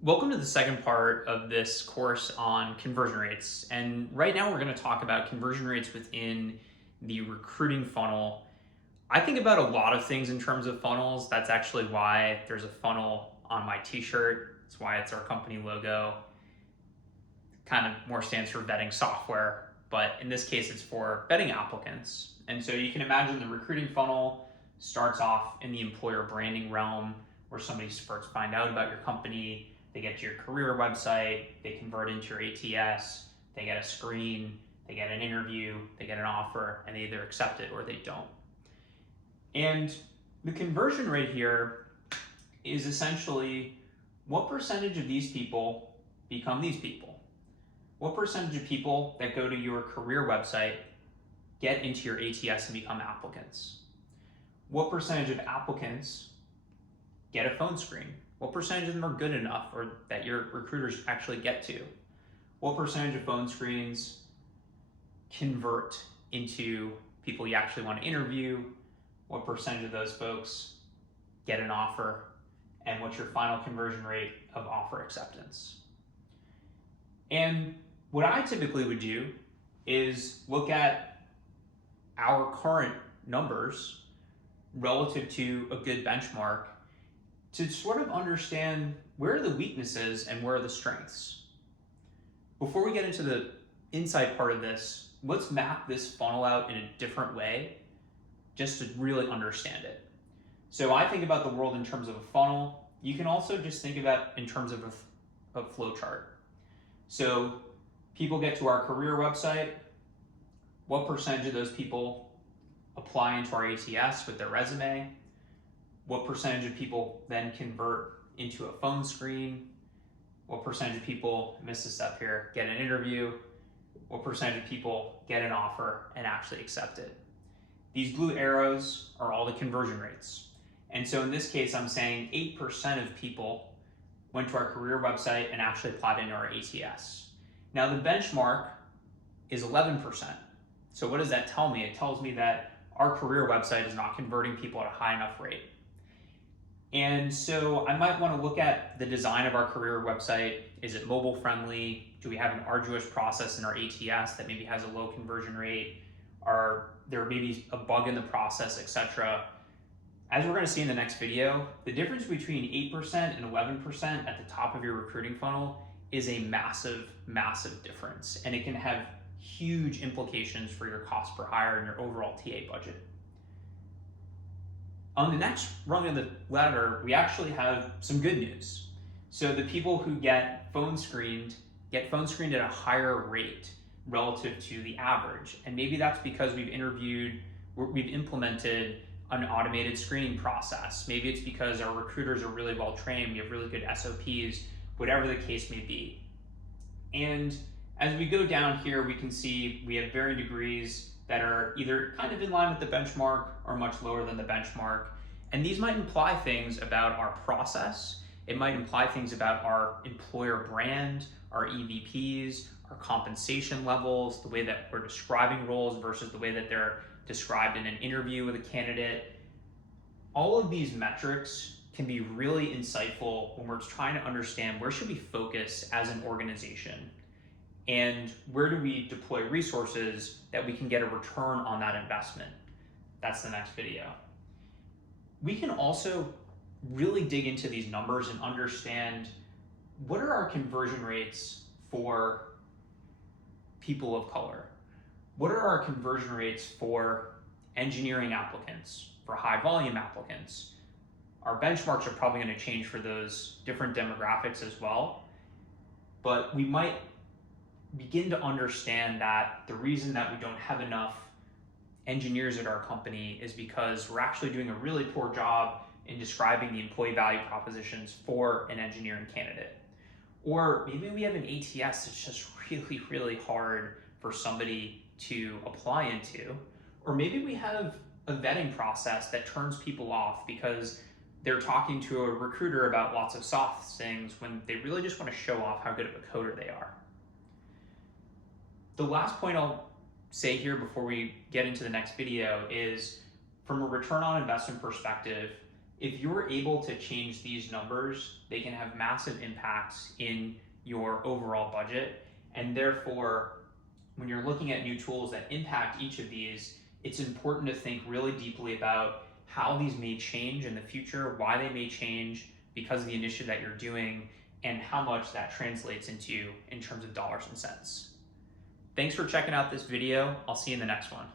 Welcome to the second part of this course on conversion rates. And right now we're going to talk about conversion rates within the recruiting funnel. I think about a lot of things in terms of funnels. That's actually why there's a funnel on my t-shirt. That's why it's our company logo. Kind of more stands for vetting software, but in this case it's for vetting applicants. And so you can imagine the recruiting funnel starts off in the employer branding realm where somebody first find out about your company, they get to your career website, they convert into your ATS, they get a screen, they get an interview, they get an offer, and they either accept it or they don't. And the conversion rate here is essentially what percentage of these people become these people? What percentage of people that go to your career website get into your ATS and become applicants? What percentage of applicants get a phone screen? What percentage of them are good enough or that your recruiters actually get to? What percentage of phone screens convert into people you actually want to interview? What percentage of those folks get an offer? And what's your final conversion rate of offer acceptance? And what I typically would do is look at our current numbers relative to a good benchmark to sort of understand where are the weaknesses and where are the strengths. Before we get into the insight part of this, let's map this funnel out in a different way just to really understand it. So I think about the world in terms of a funnel. You can also just think about in terms of a flow chart. So people get to our career website. What percentage of those people apply into our ATS with their resume? What percentage of people then convert into a phone screen? What percentage of people, miss a step here, get an interview? What percentage of people get an offer and actually accept it? These blue arrows are all the conversion rates. And so in this case, I'm saying 8% of people went to our career website and actually applied into our ATS. Now the benchmark is 11%. So what does that tell me? It tells me that our career website is not converting people at a high enough rate. And so I might want to look at the design of our career website. Is it mobile friendly? Do we have an arduous process in our ATS that maybe has a low conversion rate? Are there maybe a bug in the process, etc.? As we're going to see in the next video, the difference between 8% and 11% at the top of your recruiting funnel is a massive, massive difference. And it can have huge implications for your cost per hire and your overall TA budget. On the next rung of the ladder, we actually have some good news. So the people who get phone screened at a higher rate relative to the average. And maybe that's because we've implemented an automated screening process. Maybe it's because our recruiters are really well trained, we have really good SOPs, whatever the case may be. And as we go down here, we can see we have varying degrees that are either kind of in line with the benchmark or much lower than the benchmark. And these might imply things about our process. It might imply things about our employer brand, our EVPs, our compensation levels, the way that we're describing roles versus the way that they're described in an interview with a candidate. All of these metrics can be really insightful when we're trying to understand where should we focus as an organization and where do we deploy resources that we can get a return on that investment. That's the next video. We can also really dig into these numbers and understand what are our conversion rates for people of color? What are our conversion rates for engineering applicants, for high volume applicants? Our benchmarks are probably going to change for those different demographics as well, but we might begin to understand that the reason that we don't have enough engineers at our company is because we're actually doing a really poor job in describing the employee value propositions for an engineering candidate. Or maybe we have an ATS that's just really, really hard for somebody to apply into. Or maybe we have a vetting process that turns people off because they're talking to a recruiter about lots of soft things when they really just want to show off how good of a coder they are. The last point I'll say here before we get into the next video is from a return on investment perspective, If you're able to change these numbers, they can have massive impacts in your overall budget. And therefore, when you're looking at new tools that impact each of these, it's important to think really deeply about how these may change in the future, why they may change because of the initiative that you're doing, and how much that translates into in terms of dollars and cents. Thanks for checking out this video. I'll see you in the next one.